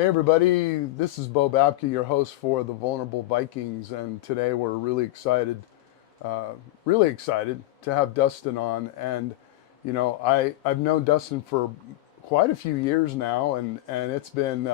Hey everybody, this is Bo Babke, your host for the Vulnerable Vikings, and today we're uh, really excited to have Dustin on. And I've known Dustin for quite a few years now, and it's been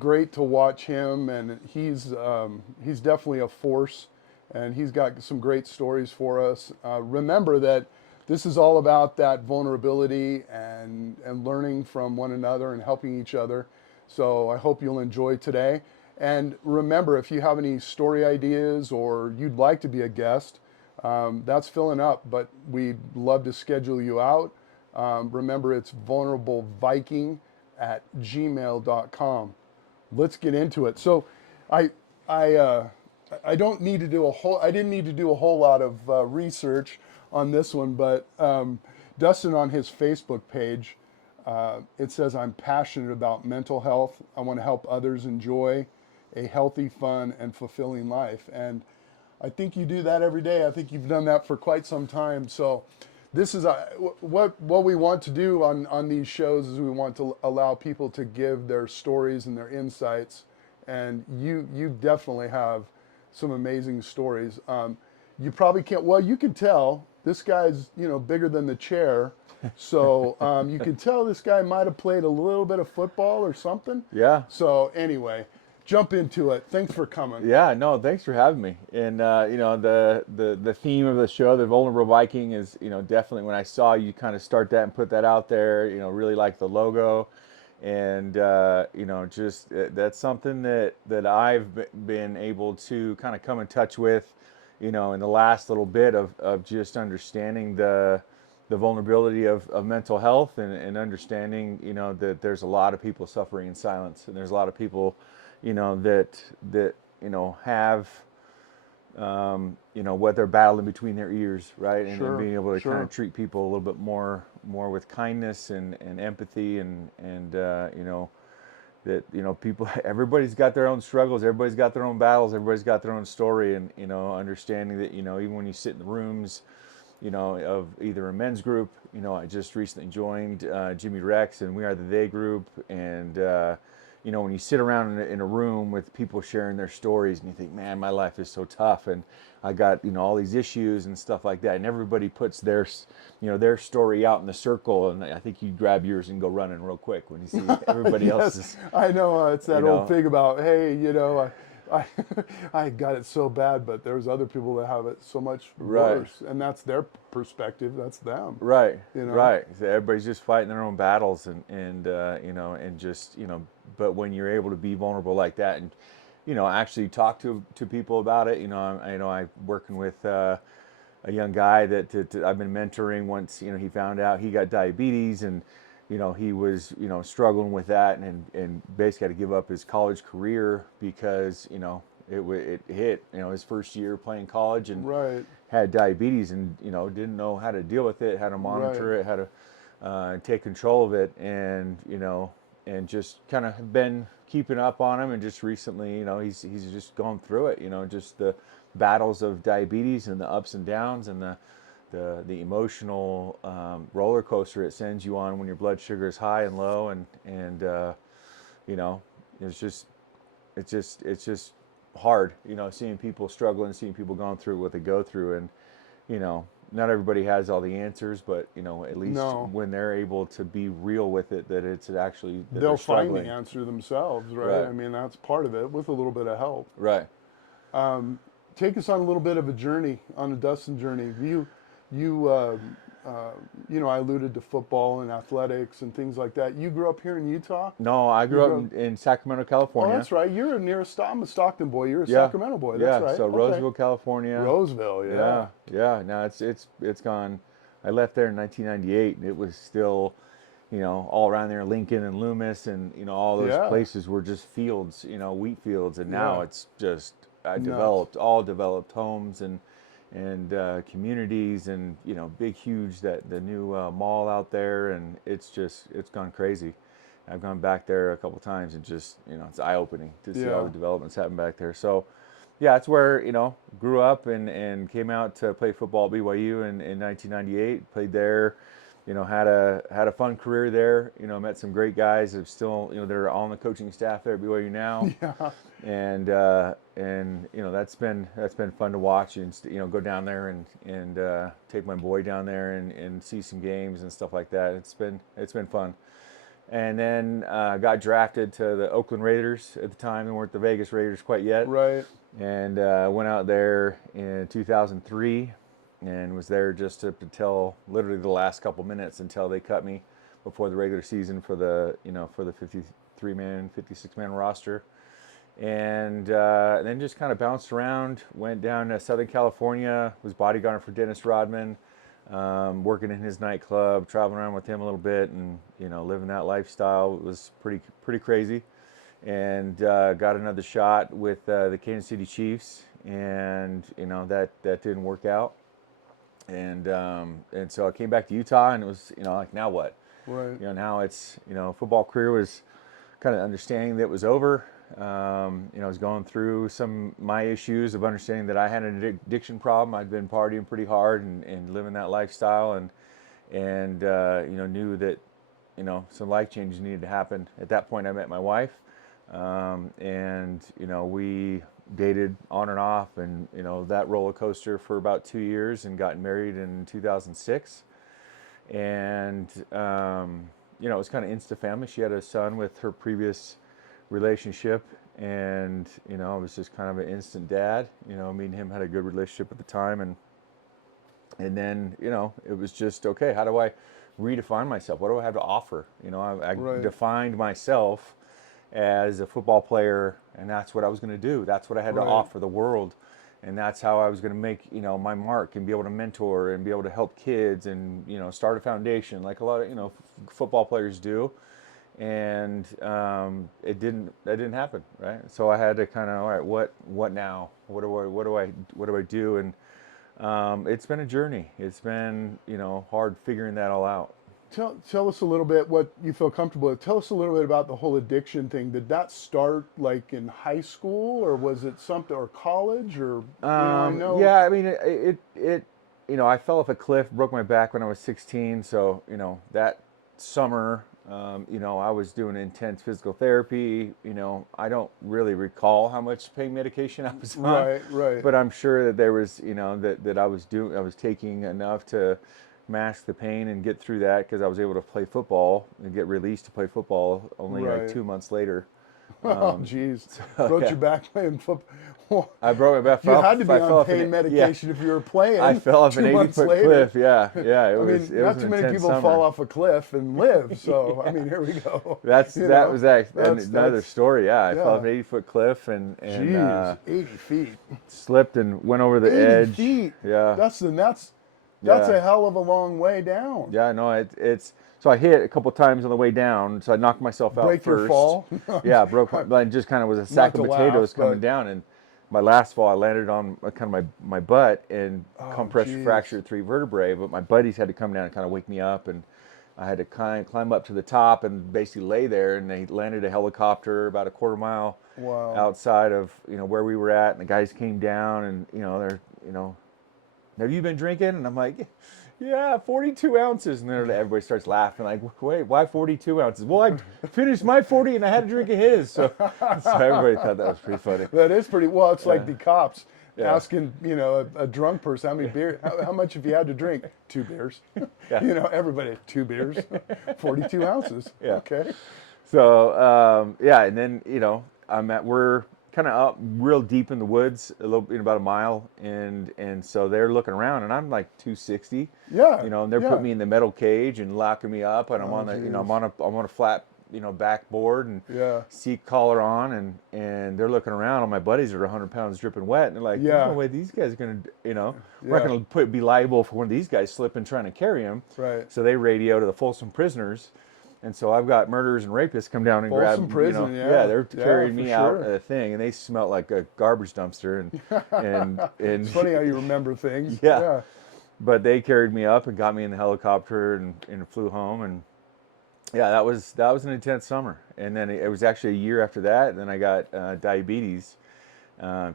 great to watch him, and he's definitely a force, and he's got some great stories for us. Remember that this is all about that vulnerability and learning from one another and helping each other. So I hope you'll enjoy today. And remember, if you have any story ideas or you'd like to be a guest, that's filling up, but we'd love to schedule you out. Remember, it's vulnerableviking@gmail.com. Let's get into it. So, I I I don't need to do a whole. I didn't need to do a whole lot of research on this one, but Dustin on his Facebook page, it says, "I'm passionate about mental health. I want to help others enjoy a healthy, fun, and fulfilling life." And I think you do that every day. I think you've done that for quite some time. So this is what we want to do on these shows is we want to allow people to give their stories and their insights. And you definitely have some amazing stories. You probably can't. Well, you can tell this guy's bigger than the chair. So you can tell this guy might have played a little bit of football or something. Yeah. So anyway, jump into it. Thanks for coming. Yeah, no, thanks for having me. And the theme of the show, the Vulnerable Viking, is definitely when I saw you kind of start that and put that out there, really like the logo, and just that's something that I've been able to kind of come in touch with, in the last little bit of just understanding the vulnerability of mental health, and understanding that there's a lot of people suffering in silence, and there's a lot of people that have what they're battling between their ears, right? And Sure, being able to kind sure. of treat people a little bit more with kindness and empathy, and that people, everybody's got their own struggles, everybody's got their own battles, everybody's got their own story, and understanding that even when you sit in the rooms of either a men's group, I just recently joined Jimmy Rex and We Are the They group, and when you sit around in a room with people sharing their stories, and you think, man, my life is so tough, and I got all these issues and stuff like that, and everybody puts their story out in the circle, and I think you grab yours and go running real quick when you see everybody Yes, else's, I know. It's you that old know, thing about, hey, I I got it so bad, but there's other people that have it so much right. worse, and that's their perspective. That's them. Right, You know. right. So everybody's just fighting their own battles, and just But when you're able to be vulnerable like that, and actually talk to people about it, I'm working with a young guy that I've been mentoring. Once he found out he got diabetes, and he was struggling with that, and basically had to give up his college career because it hit his first year playing college, and Right. had diabetes, and didn't know how to deal with it, how to Right. monitor it, how to take control of it, and and just kind of been keeping up on him. And just recently, he's just gone through it, just the battles of diabetes and the ups and downs, and the emotional roller coaster it sends you on when your blood sugar is high and low, and you know it's just it's just hard, seeing people struggling, seeing people going through what they go through, and not everybody has all the answers, but at least No, when they're able to be real with it, that it's actually that they're they'll find the struggling. answer themselves, right? Right, I mean, that's part of it with a little bit of help. right. Take us on a little bit of a journey, on a Dustin journey. You, uh, I alluded to football and athletics and things like that. You grew up here in Utah. No, I You grew up grew up. in Sacramento, Oh, California. that's right. You're near I'm a Stockton boy. You're a Yeah, Sacramento boy. That's yeah. right. So Okay. Roseville, California. Roseville. Yeah. Yeah, yeah. No, it's gone. I left there in 1998, and it was still, all around there, Lincoln and Loomis, and all those Yeah. places were just fields, wheat fields, and now Yeah. it's just Nuts. developed homes, and communities, and big, huge, that the new mall out there, and it's gone crazy. I've gone back there a couple times, and just it's eye opening to see all Yeah. the developments happen back there. So yeah, that's where grew up, and came out to play football at BYU in 1998. Played there, had a fun career there. Met some great guys that still, they're all on the coaching staff there at BYU now. Yeah. And that's been fun to watch, and go down there and take my boy down there and see some games and stuff like that. It's been fun. And then got drafted to the Oakland Raiders at the time. They weren't the Vegas Raiders quite yet. Right. And went out there in 2003 and was there just up until literally the last couple minutes until they cut me before the regular season for the 53-man, 56-man roster. And then just kind of bounced around, went down to Southern California, was bodyguarding for Dennis Rodman, working in his nightclub, traveling around with him a little bit, and living that lifestyle. It was pretty crazy. And got another shot with the Kansas City Chiefs, and that didn't work out. And so I came back to Utah, and it was like, now what? Right. Now it's football career was kind of understanding that it was over. I was going through my issues of understanding that I had an addiction problem. I'd been partying pretty hard and living that lifestyle, and knew that some life changes needed to happen. At that point, I met my wife, and we dated on and off, and that roller coaster for about 2 years, and got married in 2006. And it was kind of insta family. She had a son with her previous relationship, and I was just kind of an instant dad. Me and him had a good relationship at the time, and then it was just, okay, how do I redefine myself? What do I have to offer? I Right. defined myself as a football player, and that's what I was going to do. That's what I had to Right. offer the world, and that's how I was going to make my mark and be able to mentor and be able to help kids and start a foundation like a lot of football players do. And that didn't happen, right? So I had to kind of, all right, what now? What do I do? And it's been a journey. It's been hard figuring that all out. Tell us a little bit what you feel comfortable with. Tell us a little bit about the whole addiction thing. Did that start like in high school, or was it something, or college, or I know. Yeah, I mean it I fell off a cliff, broke my back when I was 16. So that summer, I was doing intense physical therapy. I don't really recall how much pain medication I was on. Right. But I'm sure that there was, that I was taking enough to mask the pain and get through that, because I was able to play football and get released to play football only Right. like 2 months later. Oh, jeez. Broke yeah. your back playing football. I broke my back. You had to be I fell on off pain medication if you were playing. I fell off 2 an months 80-foot later. cliff. Yeah. It I was. mean, It not was too an many intense people summer. fall off a cliff and live. So I mean, here we go. That was another story. Yeah, I fell off yeah. an 80-foot cliff and Jeez, 80 feet. slipped and went over the 80 edge. feet. Yeah. That's Yeah. a hell of a long way down. Yeah, no, it's so I hit a couple times on the way down, so I knocked myself out Break first. your fall. Yeah, broke my, I just kind of was a sack Not of to potatoes laugh, coming but- down, and my last fall I landed on kind of my butt and compressed geez. fractured 3 vertebrae, but my buddies had to come down and kind of wake me up, and I had to kind of climb up to the top and basically lay there, and they landed a helicopter about a quarter mile Wow. outside of where we were at, and the guys came down, and they're have you been drinking? And I'm like, yeah, 42 ounces. And then everybody starts laughing, like, wait, why 42 ounces? Well, I finished my 40 and I had a drink of his. So everybody thought that was pretty funny. That is pretty, well, it's like the cops Yeah. asking, a drunk person, how many beers, how much have you had to drink? 2 beers. Yeah. Everybody, 2 beers, 42 ounces. Yeah. Okay. So, and then, we're kind of up real deep in the woods, about a mile, and so they're looking around, and I'm like 260. Yeah. And they're yeah. putting me in the metal cage and locking me up, and I'm Oh, on geez. I'm on a flat, backboard, and Yeah. seat collar on, and they're looking around. All my buddies are 100 pounds dripping wet, and they're like, Yeah. "There's no way these guys are gonna, we're not gonna be liable for one of these guys slipping trying to carry him." Right. So they radio to the Folsom prisoners. And so I've got murderers and rapists come down and Folsom grab, prison, yeah. they're Yeah, carrying for me out sure. of the thing, and they smell like a garbage dumpster, and It's funny how you remember things. Yeah. But they carried me up and got me in the helicopter and flew home, and yeah, that was an intense summer. And then it was actually a year after that, and then I got diabetes,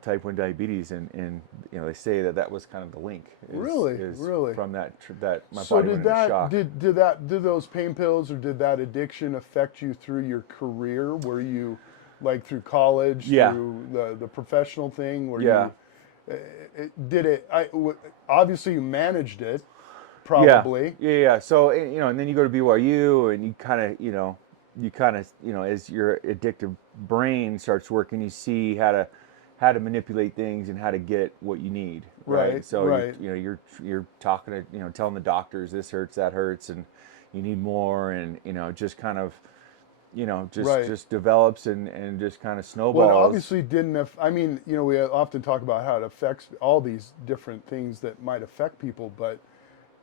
type 1 diabetes, and they say that was kind of the link is Really. from that my So body went into shock. did those pain pills or did that addiction affect you through your career? Were you like through college, Yeah, through the professional thing? Were yeah, you did it? Obviously you managed it, yeah, probably. yeah, yeah. So and then you go to BYU, and you kind of as your addictive brain starts working, you see how to manipulate things and how to get what you need, right? And Right, so right. you're talking to telling the doctors this hurts, that hurts, and you need more, and it just kind of Right. just develops and just kind of Well, it snowballs. obviously didn't. I mean, we often talk about how it affects all these different things that might affect people, but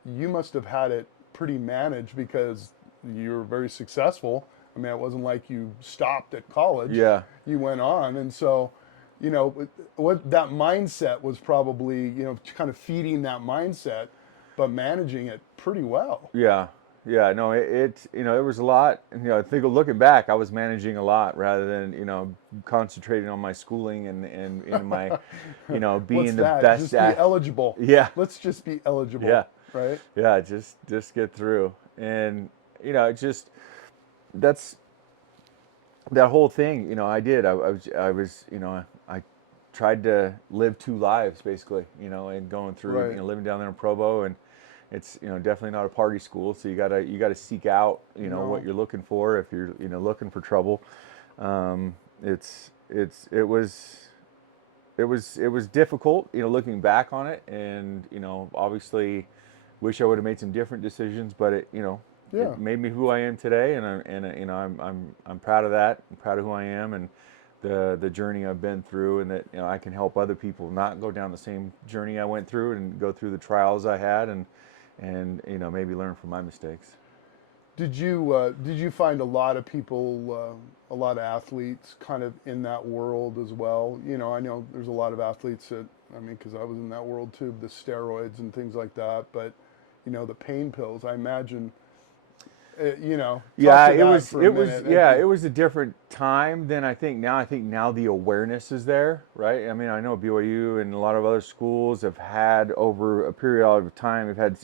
you must have had it pretty managed because you were very successful. I mean, it wasn't like you stopped at college; Yeah, you went on, and so, what that mindset was probably, kind of feeding that mindset, but managing it pretty well. yeah, yeah. No, it was a lot. I think looking back, I was managing a lot rather than concentrating on my schooling and in my What's being the that? best Just be at. eligible. Yeah, Let's just be eligible, yeah, right? yeah. Just get through, and it just that's that whole thing. I did. I was I tried to live two lives basically. And going through Right. living down there in Provo, and it's definitely not a party school, so you gotta seek out what No. you're looking for if you're looking for trouble. um, it was difficult looking back on it, and obviously wish I would have made some different decisions, but Yeah. it made me who I am today, and I'm proud of that. I'm proud of who I am, and the journey I've been through, and that I can help other people not go down the same journey I went through and go through the trials I had, and maybe learn from my mistakes. Did you find a lot of people, a lot of athletes, kind of in that world as well? I know there's a lot of athletes that, I mean, because I was in that world too, the steroids and things like that. But the pain pills, I imagine. Talk Yeah, to it that was for a it was minute. yeah, it was a different time than I think now. I think now the awareness is there, right? I mean, I know BYU and a lot of other schools have had over a period of time have had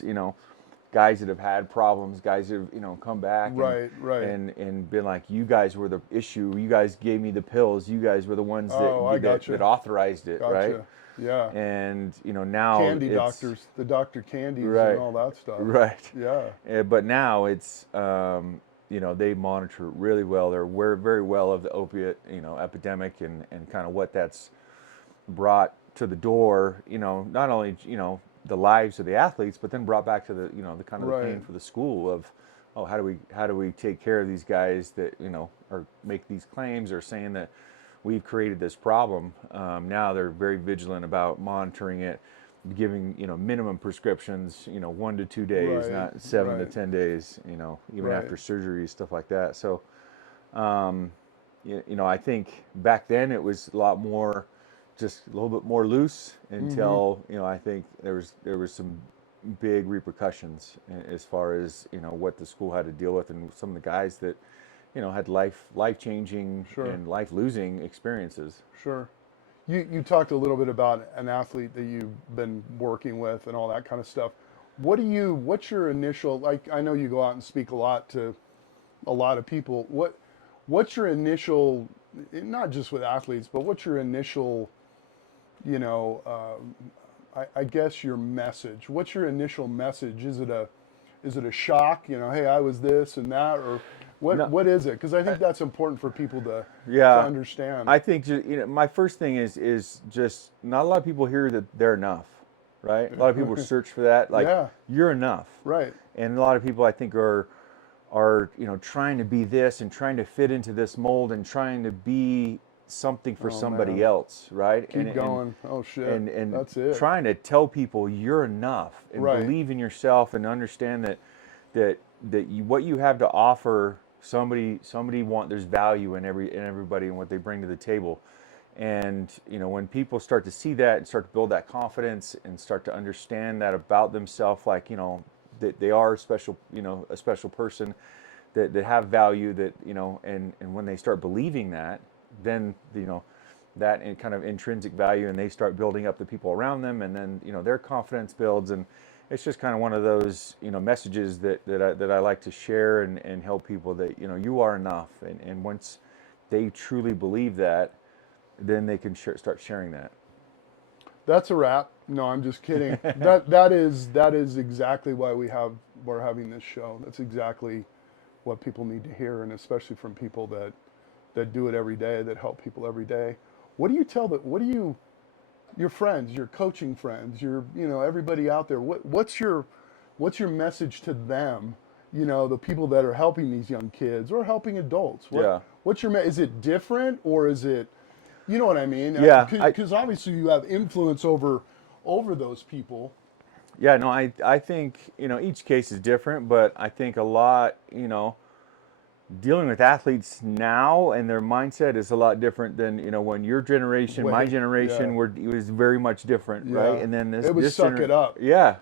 guys that have had problems, guys that have come back and Right, right. and been like, you guys were the issue, you guys gave me the pills, you guys were the ones that Oh, I that gotcha, authorized it, right? gotcha. Yeah, And now candy it's doctors, the Dr. Candies and right, all that stuff. right. Yeah, But now it's they monitor really well. They're aware very well of the opiate epidemic, and kind of what that's brought to the door. Not only the lives of the athletes, but then brought back to the kind of the right. pain for the school of, oh, how do we take care of these guys that or make these claims or saying that we've created this problem. Now they're very vigilant about monitoring it, giving minimum prescriptions, 1 to 2 days, Right, not 7 to 10 days, even right. after surgery, stuff like that. So um, I think back then it was a lot more, just a little bit more loose Mm-hmm. until I think there was some big repercussions as far as what the school had to deal with, and some of the guys that had life changing Sure, and life losing experiences. sure. You talked a little bit about an athlete that you've been working with and all that kind of stuff. What's your initial, like, I know you go out and speak a lot to a lot of people. What's your initial, not just with athletes, but what's your initial, you know, I guess your message? What's your initial message? Is it a shock? Hey, I was this and that, or what? No, What is it? Because I think that's important for people to yeah, understand. I think my first thing is just not a lot of people hear that they're enough, right? A lot of people search for that, like Yeah, you're enough, right. and a lot of people I think are trying to be this and trying to fit into this mold and trying to be something for Oh somebody man, else, right? And keep and going. Oh shit, and that's it. trying to tell people you're enough and Right, believe in yourself and understand that what you have to offer somebody there's value in everybody and what they bring to the table. And when people start to see that and start to build that confidence and start to understand that about themselves, like that they are special, a special person, that have value, that and when they start believing that, then that in kind of intrinsic value, and they start building up the people around them, and then their confidence builds, and it's just kind of one of those messages that I like to share and help people that you are enough, and once they truly believe that, then they can start sharing that. That's a wrap. No, I'm just kidding. that is exactly why we're having this show. That's exactly what people need to hear, and especially from people that do it every day, that help people every day. What do you tell your friends, your coaching friends, everybody out there? What's your message to them? The people that are helping these young kids or helping adults. What's is it different, or is it, you know what I mean? Yeah. Because obviously you have influence over those people. Yeah, no, I think, each case is different, but I think a lot, dealing with athletes now and their mindset is a lot different than, when your generation, my generation, it was very much different, right? And then it was suck it up. Yeah.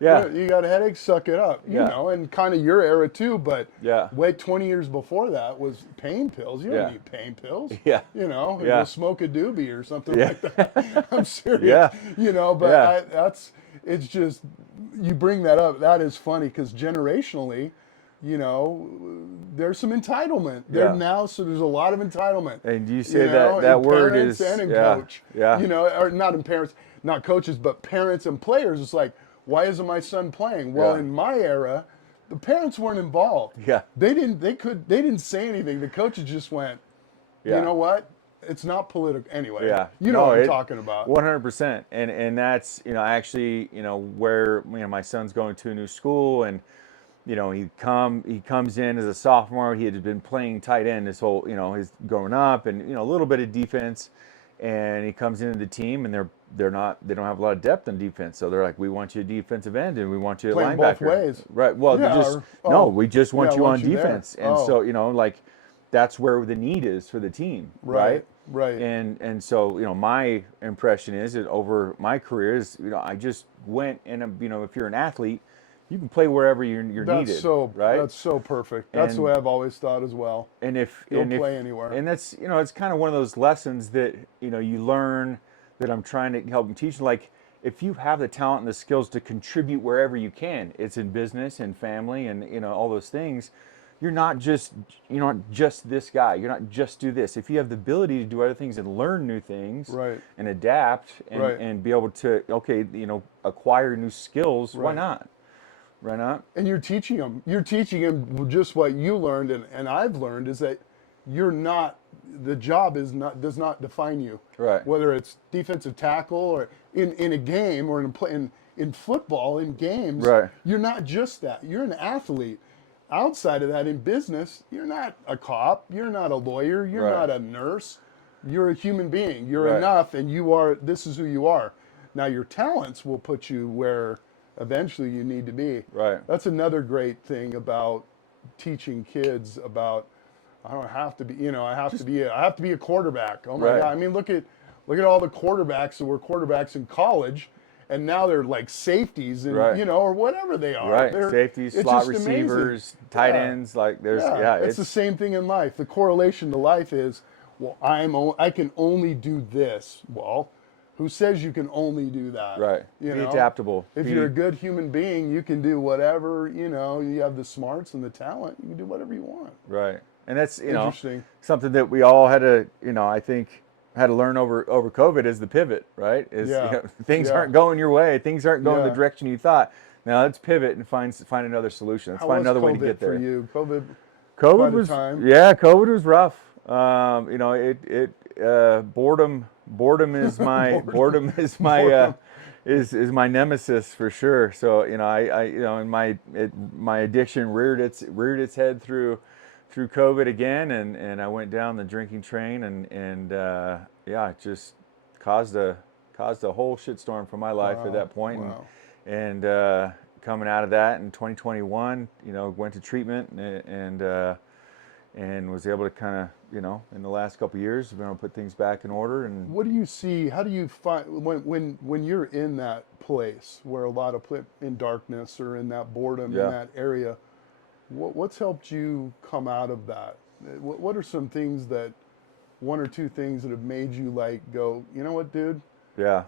Yeah. You got a headache, suck it up. And kind of your era too, but wait, 20 years before that was pain pills. You don't need pain pills. Yeah. Go smoke a doobie or something like that. I'm serious. But it's just, you bring that up. That is funny because generationally, there's some entitlement there now. So there's a lot of entitlement. And you say that word is, and in coach, or not in parents, not coaches, but parents and players. It's like, why isn't my son playing? Well, in my era, the parents weren't involved. Yeah. They didn't say anything. The coaches just went, you know what? It's not political anyway. Yeah. You know what I'm talking about. 100%. And that's, actually, where, my son's going to a new school, and, he comes in as a sophomore. He had been playing tight end his whole, his growing up, and, a little bit of defense. And he comes into the team, and they don't have a lot of depth on defense. So they're like, we want you a defensive end, and we want you a linebacker. Both ways. Right. Well, we just want you on defense. There. And so, that's where the need is for the team. Right. Right. And so, my impression is that over my career is, I just went and, if you're an athlete, you can play wherever you're needed. Right. That's so perfect. That's the way I've always thought as well. And you'll play anywhere. And that's, it's kind of one of those lessons that, you learn, that I'm trying to help them teach. Like, if you have the talent and the skills to contribute wherever you can, it's in business and family and, all those things. You're not just this guy. You're not just do this. If you have the ability to do other things and learn new things, and adapt and be able to, acquire new skills, why not? Right not? And you're teaching them. You're teaching them just what you learned, and I've learned is that you're not. The job does not define you. Right. Whether it's defensive tackle or in a game or in football in games. Right. You're not just that. You're an athlete. Outside of that, in business, you're not a cop. You're not a lawyer. You're not a nurse. You're a human being. You're enough, and you are. This is who you are. Now your talents will put you where eventually you need to be. Right. That's another great thing about teaching kids about, I don't have to be, I have to be a quarterback. Oh my God. I mean, look at all the quarterbacks that were quarterbacks in college, and now they're like safeties and, or whatever they are. Right. They're, Safeties, slot receivers, tight ends, like there's, it's the same thing in life. The correlation to life is, well, I can only do this. Well, who says you can only do that? Right. Be adaptable. If you're a good human being, you can do whatever, you have the smarts and the talent, you can do whatever you want. Right. And that's, Interesting. Something that we all had to, I think, had to learn over COVID is the pivot, right? Things aren't going your way. Things aren't going the direction you thought. Now let's pivot and find another solution. Let's find another way to get there. For you? COVID was, COVID was rough. Boredom is my is my nemesis for sure. So and my addiction reared its head through COVID again, and I went down the drinking train, and it just caused a whole shitstorm for my life at that point. Wow. And coming out of that in 2021, went to treatment and was able to kind of, in the last couple of years, been able to put things back in order. And what do you see? How do you find when you're in that place where a lot of in darkness or in that boredom in that area? What's helped you come out of that? What are some things that one or two things that have made you like go, you know what, dude? Yeah.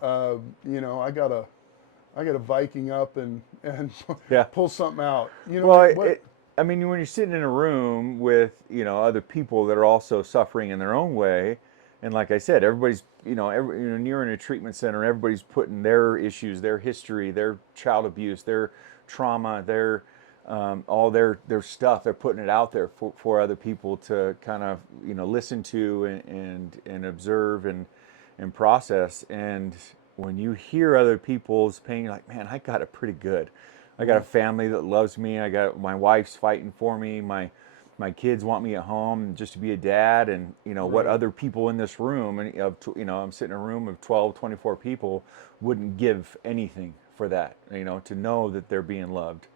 You know, I got a Viking up and Yeah. pull something out. You know Well, what? I mean, when you're sitting in a room with, other people that are also suffering in their own way, and like I said, everybody's, you're in a treatment center, everybody's putting their issues, their history, their child abuse, their trauma, their all their stuff, they're putting it out there for other people to kind of, listen to and observe and process. And when you hear other people's pain, you're like, man, I got it pretty good. I got a family that loves me. I got my wife's fighting for me. My kids want me at home just to be a dad. And what Right. other people in this room, and I'm sitting in a room of 12, 24 people, wouldn't give anything for that. To know that they're being loved,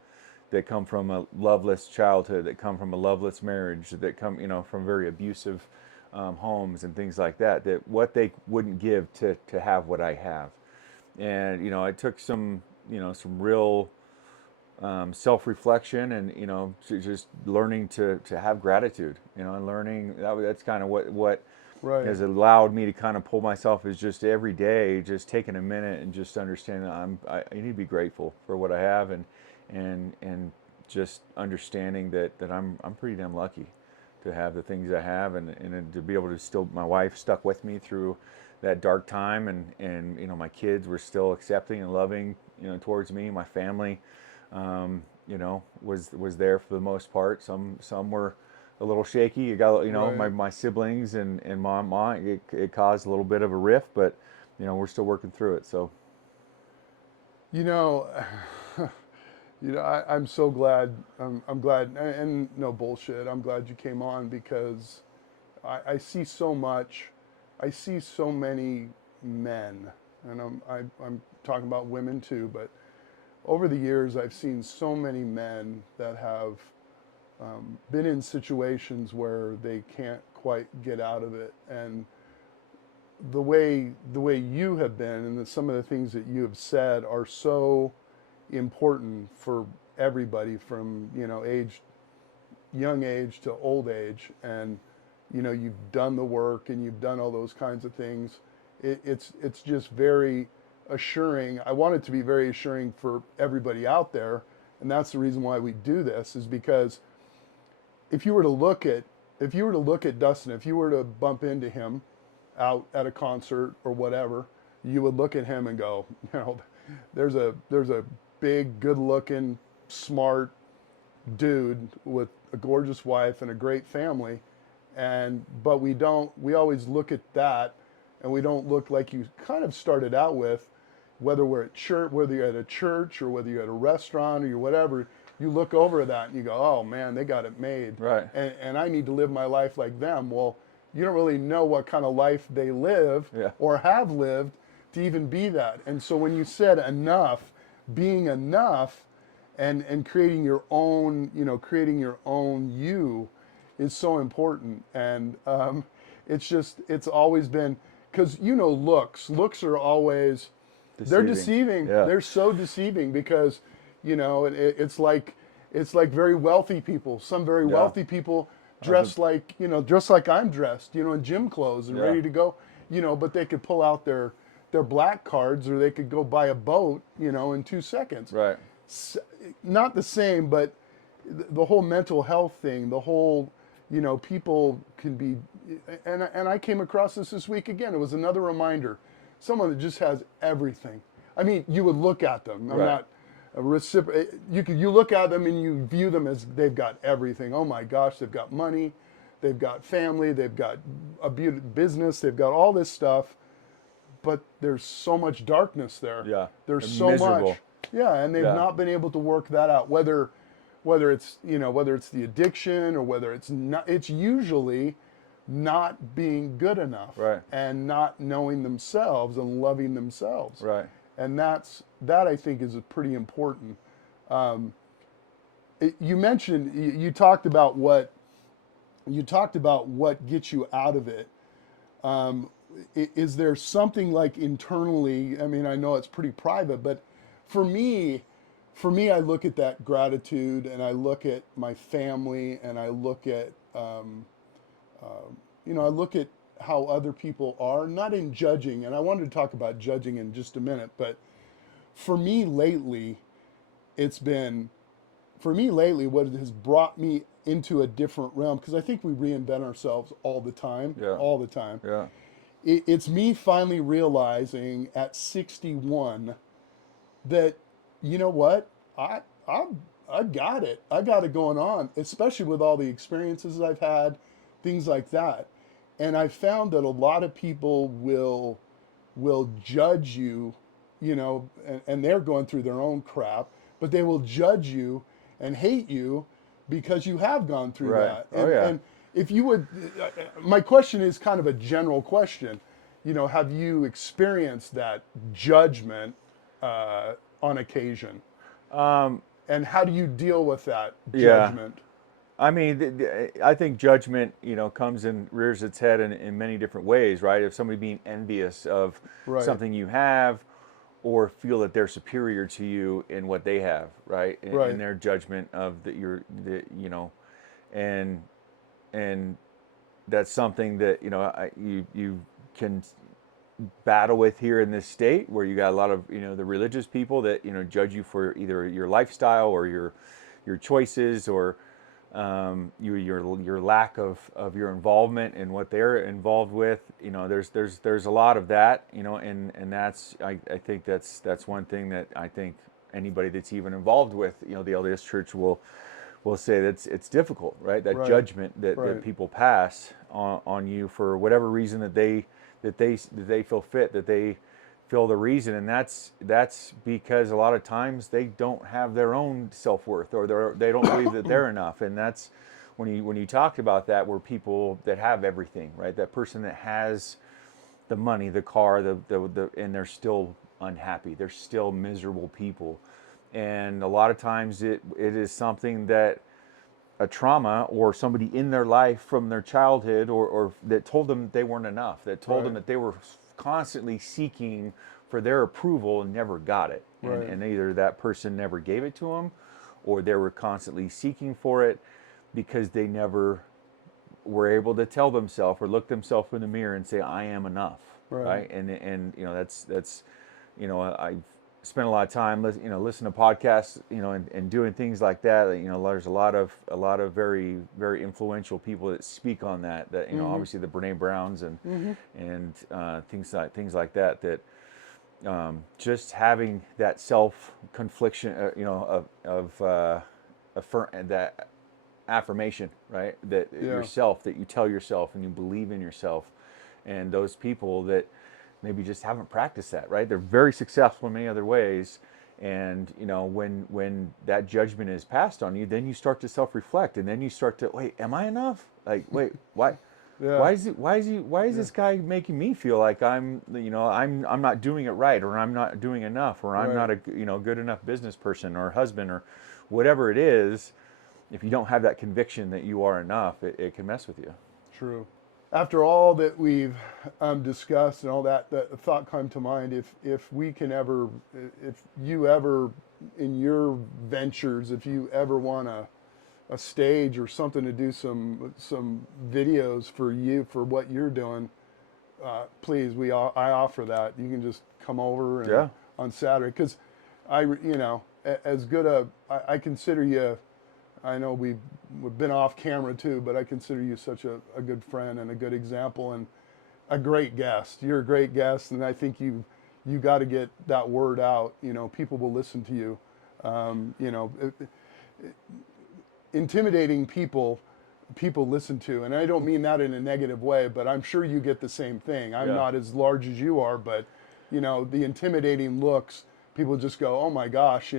that come from a loveless childhood, that come from a loveless marriage, that come from very abusive homes and things like that. That what they wouldn't give to have what I have. And it took some real self-reflection, and just learning to have gratitude, and learning that's kind of what Right. has allowed me to kind of pull myself, is just every day just taking a minute and just understanding that I need to be grateful for what I have, and just understanding that I'm pretty damn lucky to have the things I have, and to be able to still, my wife stuck with me through that dark time, and my kids were still accepting and loving towards me. My family was there for the most part. Some were a little shaky. You got Right. my siblings and mom. It caused a little bit of a rift, but we're still working through it. So You know, I'm so glad. I'm glad, and no bullshit. I'm glad you came on because I see so much. I see so many men, and I'm talking about women too. But over the years, I've seen so many men that have been in situations where they can't quite get out of it, and the way you have been, and some of the things that you have said are so important for everybody from young age to old age, and you've done the work and you've done all those kinds of things. It's just very assuring. I want it to be very assuring for everybody out there, and that's the reason why we do this, is because if you were to look at Dustin, if you were to bump into him out at a concert or whatever, you would look at him and go, there's a big, good-looking, smart dude with a gorgeous wife and a great family, but we always look at that, and we don't look like you kind of started out with, whether we're at church, whether you're at a church or whether you're at a restaurant or you're whatever. You look over that and you go, oh man, they got it made. right, And I need to live my life like them. Well, you don't really know what kind of life they live yeah, or have lived to even be that. And so when you said enough, being enough, and creating your own, you is so important. And it's always been, because looks are always, they're deceiving. Yeah, They're so deceiving because, it's like very wealthy people. Some very yeah, wealthy people dress like I'm dressed, in gym clothes and yeah, ready to go, but they could pull out their black cards, or they could go buy a boat, in 2 seconds. right, Not the same, but the whole mental health thing, the whole, people can be, and I came across this week again. It was another reminder. Someone that just has everything. I mean, you would look at them. I'm right, not a recipient. You look at them and you view them as they've got everything. Oh my gosh, they've got money, they've got family, they've got a beautiful business, they've got all this stuff, but there's so much darkness there. yeah. There's They're so miserable. much. Yeah, and they've Yeah, not been able to work that out. Whether it's the addiction, or whether it's not, it's usually not being good enough, right, and not knowing themselves and loving themselves. right, And that I think is pretty important. You mentioned, you talked about what gets you out of it. Is there something like internally? I mean, I know it's pretty private, but for me, I look at that gratitude, and I look at my family, and I look at, I look at how other people are, not in judging, and I wanted to talk about judging in just a minute, but for me lately, it's been, what has brought me into a different realm, because I think we reinvent ourselves all the time, Yeah. all the time. Yeah. It's me finally realizing at 61 that, you know what, I got it. I got it going on, especially with all the experiences I've had, things like that. And I found that a lot of people will judge you, and they're going through their own crap, but they will judge you and hate you because you have gone through Right. that. Oh, yeah. And if you would, my question is kind of a general question. Have you experienced that judgment on occasion? And how do you deal with that Yeah. judgment? I mean, I think judgment, comes and rears its head in many different ways, right? If somebody being envious of Right. something you have, or feel that they're superior to you in what they have, right? Right. In their judgment of and and that's something that you can battle with here in this state, where you got a lot of the religious people that judge you for either your lifestyle or your choices, or your lack of your involvement in what they're involved with. There's a lot of that, and that's I think that's one thing that I think anybody that's even involved with the LDS Church will say that it's difficult, right? That Right. judgment that Right. people pass on you for whatever reason that they feel fit, that they feel the reason, and that's because a lot of times they don't have their own self-worth, or they don't believe that they're enough. And that's when you talk about that, where people that have everything, right? That person that has the money, the car, and they're still unhappy, they're still miserable people. And a lot of times it is something that a trauma or somebody in their life from their childhood, or that told them they weren't enough, that told them Right. that they were constantly seeking for their approval and never got it. Right. And either that person never gave it to them, or they were constantly seeking for it because they never were able to tell themselves or look themselves in the mirror and say, I am enough. Right. And that's I've spent a lot of time listening to podcasts, and doing things like that. There's a lot of very, very influential people that speak on that, obviously the Brene Browns and things like that just having that self confliction, that affirmation, right? That Yeah. yourself, that you tell yourself and you believe in yourself. And those people that maybe just haven't practiced that, right? They're very successful in many other ways. And when that judgment is passed on you, then you start to self-reflect, and then you start to, wait, am I enough? Like, wait, why? Yeah. Why is this guy making me feel like I'm not doing it right, or I'm not doing enough, or I'm Right. not a good enough business person or husband or whatever it is? If you don't have that conviction that you are enough, it can mess with you. True. After all that we've discussed and all that, the thought came to mind: if you ever, in your ventures, if you ever want a stage or something to do some videos for what you're doing, please, I offer that. You can just come over and Yeah. on Saturday, because as good I consider you. I know we've been off camera too, but I consider you such a good friend and a good example and a great guest. You're a great guest, and I think you got to get that word out. People will listen to you. Intimidating people listen to, and I don't mean that in a negative way, but I'm sure you get the same thing. I'm Yeah. not as large as you are, but the intimidating looks, people just go, oh my gosh,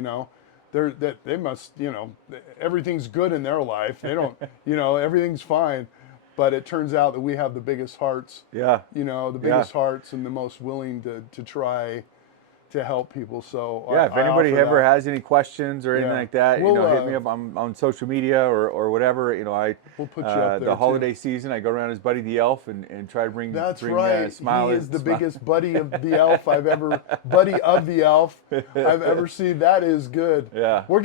they must, everything's good in their life. They don't, everything's fine. But it turns out that we have the biggest hearts, Yeah. the biggest hearts and the most willing to try to help people. So Yeah, if I anybody offer ever that. has any questions or anything Yeah. like that, We'll, hit me up on social media or whatever. We'll put you up there, the too. holiday season, I go around as Buddy the Elf and try to bring That's bring right. smile. He is the biggest buddy of the elf I've ever seen. That is good. Yeah. We'll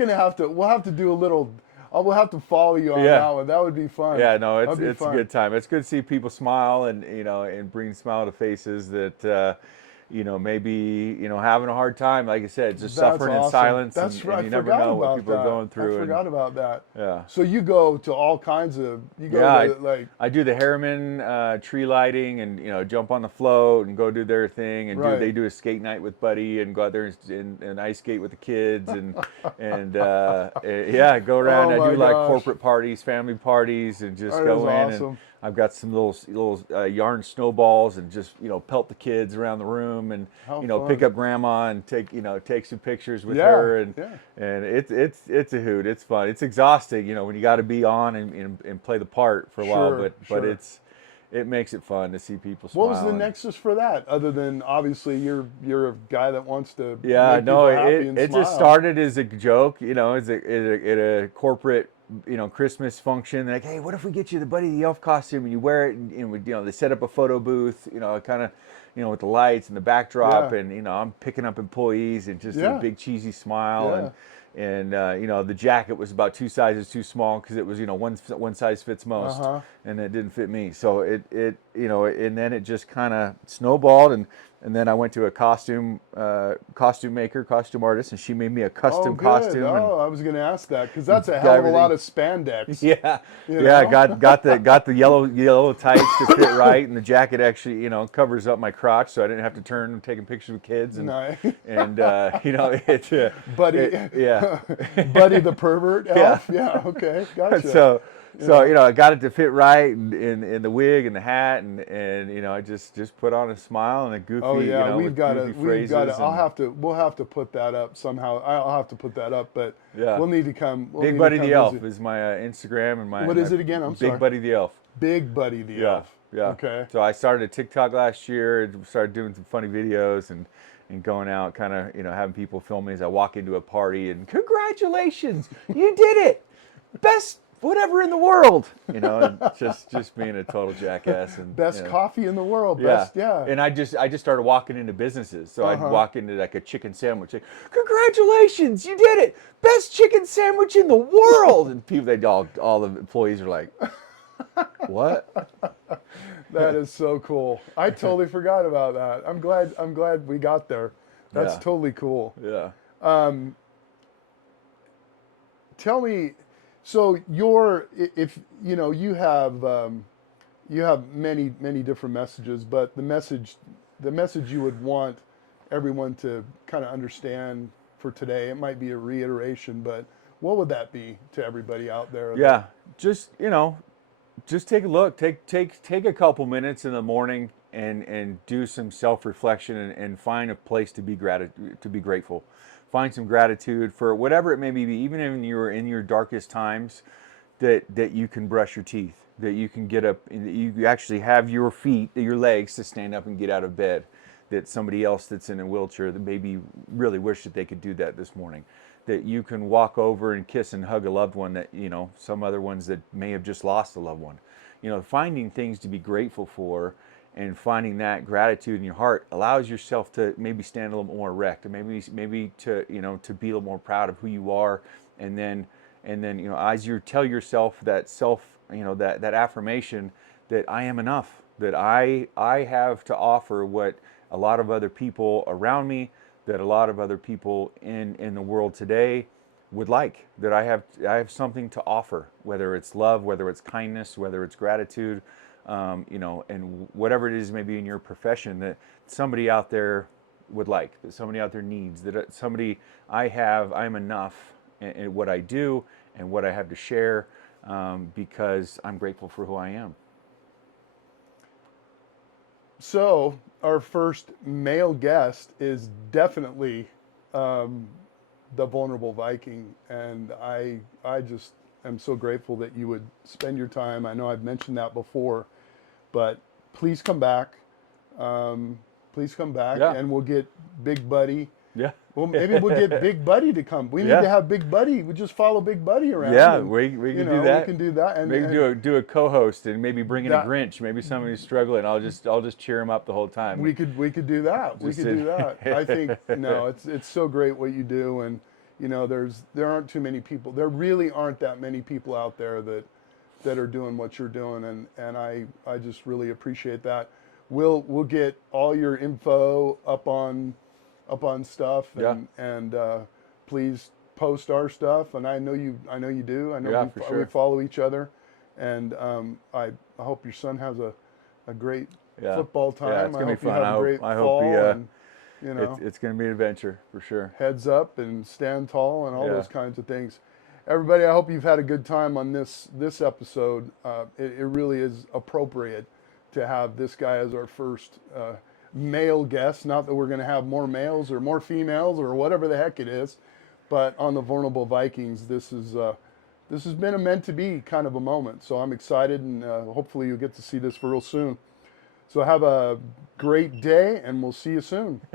have to do a little. I will have to follow you on Yeah. that one. That would be fun. Yeah, no, That'd be it's a fun. good time. It's good to see people smile and and bring smile to faces that maybe having a hard time. Like I said, just That's suffering in awesome. silence, That's right. and I you never forgot know what about people are that. going I through. And forgot about that. yeah, So you go to all kinds of. You go yeah, to like. I do the Harriman tree lighting, and jump on the float and go do their thing, and Right. they do a skate night with Buddy, and go out there and ice skate with the kids, and yeah, go around. Oh I my do like gosh. corporate parties, family parties, and just That is go in and awesome. I've got some little yarn snowballs, and just pelt the kids around the room, and How pick fun. up grandma and take some pictures with Yeah, her, and yeah. and it's a hoot. It's fun. It's exhausting, when you got to be on and play the part for a while, Sure, but sure. it makes it fun to see people What was the smile. nexus for that? Other than obviously you're a guy that wants to Yeah, make no, people happy and it smile. just started as a joke, as a corporate, Christmas function. Like, hey, what if we get you the Buddy the Elf costume and you wear it, and we, they set up a photo booth, kind of, with the lights and the backdrop, Yeah. and I'm picking up employees and just a Yeah. big cheesy smile, Yeah. and the jacket was about 2 sizes too small because it was one size fits most, Uh-huh. and it didn't fit me. So and then it just kind of snowballed, and then I went to a costume maker, costume artist, and she made me a Oh, custom good. costume. Oh, I was going to ask that because that's a Got hell of a everything. lot of spandex. Yeah, You yeah. know? Got the yellow tights to fit right, and the jacket actually covers up my crotch, so I didn't have to turn and taking pictures of kids, and Nice. and it's Buddy, yeah. Buddy the pervert Yeah. elf. Yeah. Okay. Gotcha. So I got it to fit right, in the wig and the hat, and I just put on a smile and a goofy, Oh yeah, with we've got goofy to. phrases. We'll have to put that up somehow. I'll have to put that up, but Yeah. we'll need to come. We'll Big need Buddy to come the Elf visit. is my Instagram, and What is it again? I'm sorry. Big Buddy the Elf. Big Buddy the Yeah, elf. yeah. Okay. So I started a TikTok last year, and started doing some funny videos, and going out, kind of having people film me as I walk into a party, and congratulations, you did it, best whatever in the world, and just being a total jackass, and Best coffee in the world. Yeah. Best. Yeah. And I just started walking into businesses. So I'd Uh-huh. walk into like a chicken sandwich, like, congratulations, you did it, best chicken sandwich in the world, and all the employees are like, what? That is so cool. I totally forgot about that. I'm glad we got there. That's Yeah. totally cool. Yeah. Tell me, so if you have many different messages, but the message you would want everyone to kind of understand for today, it might be a reiteration, but what would that be to everybody out there? Yeah. Just take a look. Take a couple minutes in the morning and do some self-reflection, and find a place to be grateful. Find some gratitude for whatever it may be, even if you're in your darkest times, that you can brush your teeth, that you can get up, and that you actually have your legs to stand up and get out of bed, that somebody else that's in a wheelchair that maybe really wish that they could do that this morning, that you can walk over and kiss and hug a loved one, that some other ones that may have just lost a loved one. Finding things to be grateful for, and finding that gratitude in your heart allows yourself to maybe stand a little more erect, and maybe to to be a little more proud of who you are, and then as you tell yourself that that affirmation, that I am enough, that I have to offer what a lot of other people around me, that a lot of other people in the world today would like, that I have something to offer, whether it's love, whether it's kindness, whether it's gratitude, and whatever it is maybe in your profession, that somebody out there would like, that somebody out there needs, that I'm enough in what I do and what I have to share, because I'm grateful for who I am. So our first male guest is definitely the vulnerable Viking, and I just am so grateful that you would spend your time. I know I've mentioned that before, but please come back. Please come back, Yeah. and we'll get Big Buddy. Yeah. Well, maybe we'll get Big Buddy to come. We need Yeah. to have Big Buddy. We just follow Big Buddy around. Yeah, and, we can do that. We can do that, and, Maybe and do a co-host, and maybe bring in That- a Grinch. Maybe somebody's struggling. I'll just cheer him up the whole time. we could do that. We Just could do sit- that. I think no, it's so great what you do, and you know, there aren't too many people. There really aren't that many people out there that are doing what you're doing, and I just really appreciate that. We'll get all your info up on stuff, Yeah. and please post our stuff. And I know you do. I know Yeah, for we sure. follow each other, and I hope your son has a great Yeah. football Yeah, time. it's I gonna be hope you fun. have a great I hope he fall, and you it's know, it's gonna be an adventure for sure. heads up and stand tall and all Yeah. those kinds of things. Everybody, I hope you've had a good time on this episode. It really is appropriate to have this guy as our first male guest. Not that we're going to have more males or more females or whatever the heck it is, but on the Vulnerable Vikings, this has been a meant to be kind of a moment. So I'm excited, and hopefully you'll get to see this real soon. So have a great day, and we'll see you soon.